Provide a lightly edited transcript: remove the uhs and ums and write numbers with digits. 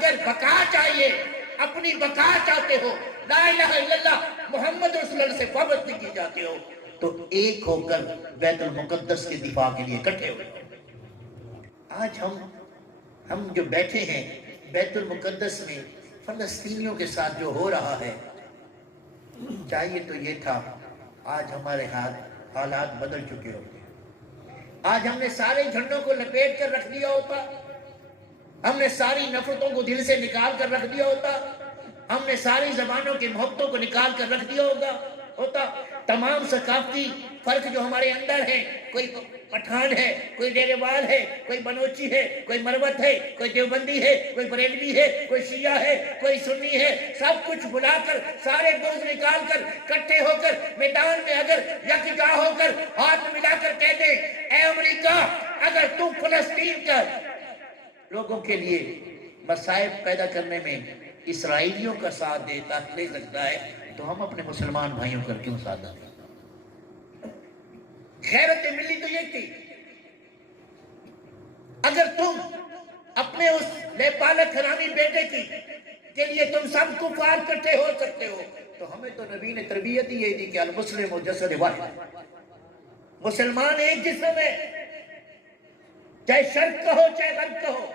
اگر بقا چاہیے، اپنی بقا چاہتے ہو، لا الہ الا اللہ محمد رسول اللہ سے وابستگی کی جاتے ہو، تو ایک ہو کر بیت المقدس کے دفاع کے لیے اکٹھے ہو۔ آج ہم جو بیٹھے ہیں بیت المقدس میں، فلسطینیوں کے ساتھ جو ہو رہا ہے، چاہیے تو یہ تھا آج ہمارے حالات بدل چکے ہوتے، آج ہم نے سارے جھنڈوں کو لپیٹ کر رکھ دیا ہوتا، ہم نے ساری نفرتوں کو دل سے نکال کر رکھ دیا ہوتا، ہم نے ساری زبانوں کی محبتوں کو نکال کر رکھ دیا ہوتا، تمام ثقافتی فرق جو ہمارے اندر ہیں، کوئی پٹھان ہے، کوئی ڈیرے وال ہے، کوئی بنوچی ہے، کوئی مروت ہے، کوئی دیوبندی ہے، کوئی بریلوی ہے، کوئی شیعہ ہے، کوئی سنی ہے، سب کچھ بلا کر سارے بغض نکال کر کٹھے ہو کر میدان میں اگر یکجا ہو کر ہاتھ ملا کر کہہ دیں، اے امریکہ اگر تم فلسطین کا لوگوں کے لیے مصائب پیدا کرنے میں اسرائیلیوں کا ساتھ دے سکتا ہے، تو ہم اپنے مسلمان بھائیوں کا کیوں ساتھ دیں؟ غیرت ملی تو یہ تھی، اگر تم اپنے اس نیپالک حرامی بیٹے کے لیے تم سب کفار کٹھے ہو سکتے ہو، تو ہمیں تو نبی نے تربیت ہی یہ دی کہ المسلم جسد واحد، مسلمان ایک جسم ہے، چاہے شرق کا ہو چاہے غرب کا ہو،